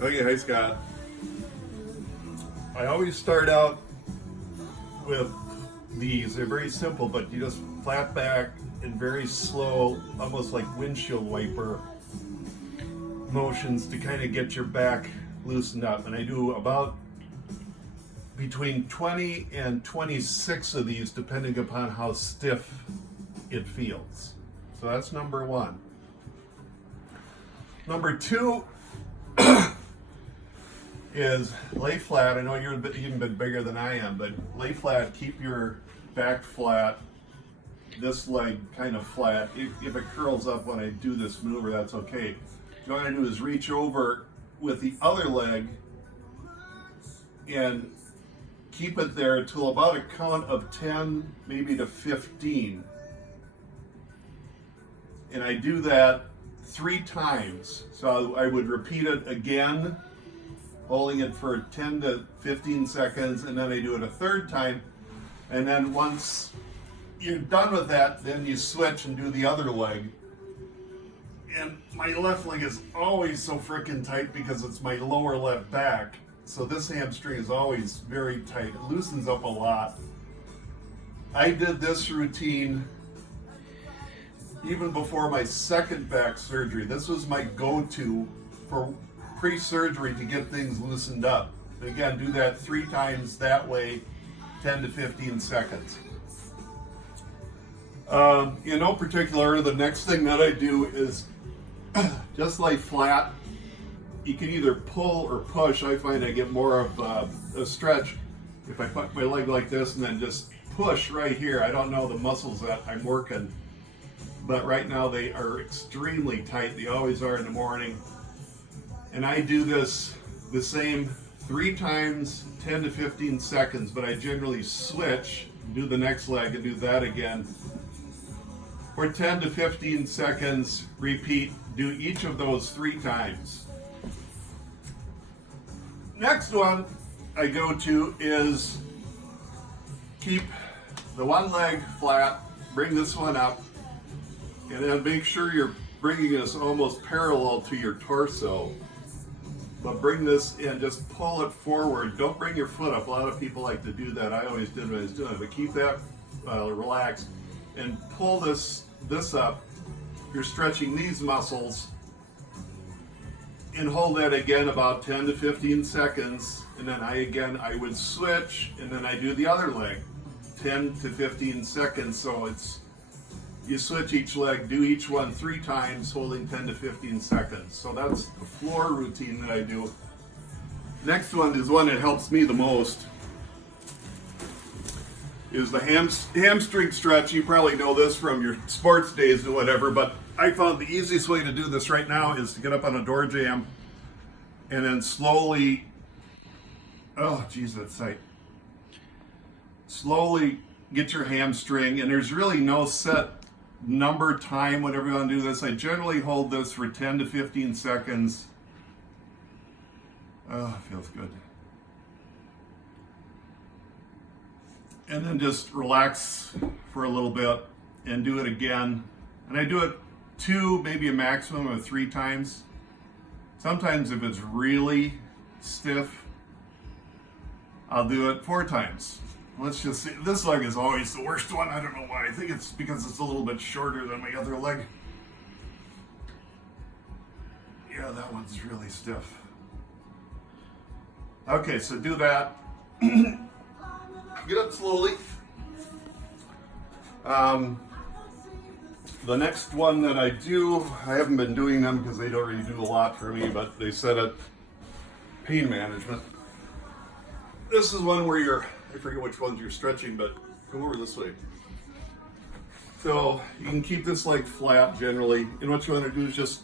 Okay, hi Scott. I always start out with these. They're very simple, but you just flat back and very slow, almost like windshield wiper motions to kind of get your back loosened up. And I do about between 20 and 26 of these, depending upon how stiff it feels. So that's number one. Number two is lay flat. I know you're even a bit bigger than I am, but lay flat, keep your back flat, this leg kind of flat. If it curls up when I do this maneuver, that's okay. What I'm going to do is reach over with the other leg and keep it there until about a count of 10, maybe to 15. And I do that 3 times. So I would repeat it again, holding it for 10 to 15 seconds, and then I do it a 3rd time. And then once you're done with that, then you switch and do the other leg. And my left leg is always so freaking tight because it's my lower left back. So this hamstring is always very tight. It loosens up a lot. I did this routine even before my second back surgery. This was my go-to for pre-surgery to get things loosened up. Again, do that 3 times that way, 10 to 15 seconds. In no particular order, the next thing that I do is just lay flat. You can either pull or push. I find I get more of a stretch if I put my leg like this and then just push right here. I don't know the muscles that I'm working, but right now they are extremely tight. They always are in the morning. And I do this the same 3 times, 10 to 15 seconds, but I generally switch, do the next leg and do that again. For 10 to 15 seconds, repeat, do each of those 3 times. Next one I go to is keep the one leg flat, bring this one up, and then make sure you're bringing this almost parallel to your torso. But bring this in, just pull it forward. Don't bring your foot up. A lot of people like to do that. I always did when I was doing it, but keep that relaxed and pull this up. You're stretching these muscles. And hold that again about 10 to 15 seconds, and then I would switch, and then I do the other leg, 10 to 15 seconds. So it's, you switch each leg, do each one 3 times, holding 10 to 15 seconds. So that's the floor routine that I do. Next one is one that helps me the most, is the hamstring stretch. You probably know this from your sports days and whatever, but I found the easiest way to do this right now is to get up on a door jamb and then slowly, oh geez, that's tight. Slowly get your hamstring, and there's really no set number time whenever you want to do this. I generally hold this for 10 to 15 seconds. Oh, it feels good. And then just relax for a little bit and do it again. And I do it 2, maybe a maximum of 3 times. Sometimes if it's really stiff, I'll do it 4 times. Let's just see. This leg is always the worst one. I don't know why. I think it's because it's a little bit shorter than my other leg. Yeah, that one's really stiff. Okay, so do that. Get up slowly. The next one that I do, I haven't been doing them because they don't really do a lot for me, but they said it, pain management. This is one where I forget which ones you're stretching, but come over this way. So you can keep this leg flat generally, and what you want to do is just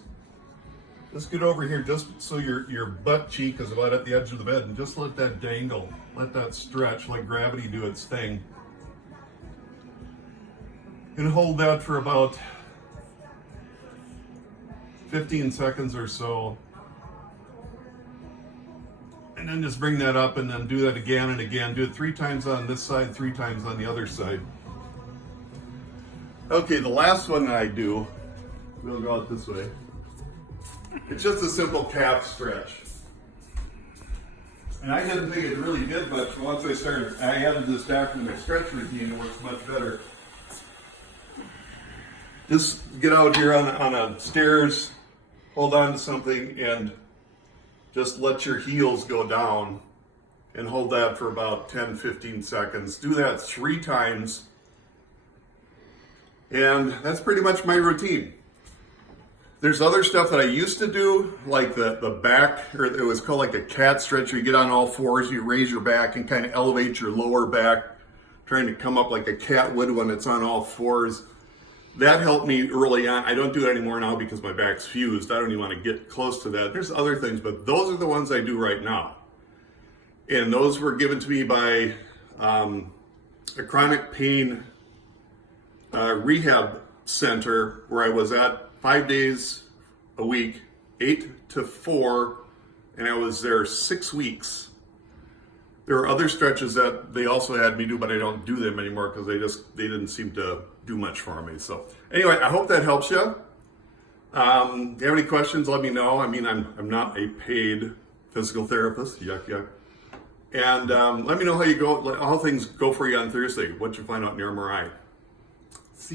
get over here just so your butt cheek is about at the edge of the bed, and just let that dangle, let that stretch, let gravity do its thing. And hold that for about 15 seconds or so. And then just bring that up and then do that again and again. Do it 3 times on this side, 3 times on the other side. Okay, the last one that I do, we'll go out this way. It's just a simple calf stretch. And I didn't think it really did much, but once I added this back to my stretch routine, it works much better. Just get out here on a stairs, hold on to something, and just let your heels go down and hold that for about 10-15 seconds. Do that 3 times. And that's pretty much my routine. There's other stuff that I used to do, like the back, or it was called like a cat stretch. You get on all fours, you raise your back and kind of elevate your lower back, trying to come up like a cat would when it's on all fours. That helped me early on. I don't do it anymore now because my back's fused. I don't even want to get close to that. There's other things, but those are the ones I do right now. And those were given to me by a chronic pain rehab center where I was at 5 days a week, 8 to 4, and I was there 6 weeks. There are other stretches that they also had me do, but I don't do them anymore because they didn't seem to do much for me. So anyway, I hope that helps you. If you have any questions, let me know. I mean, I'm not a paid physical therapist. Yuck, yuck. And let me know how things go for you on Thursday. What you find out in your MRI.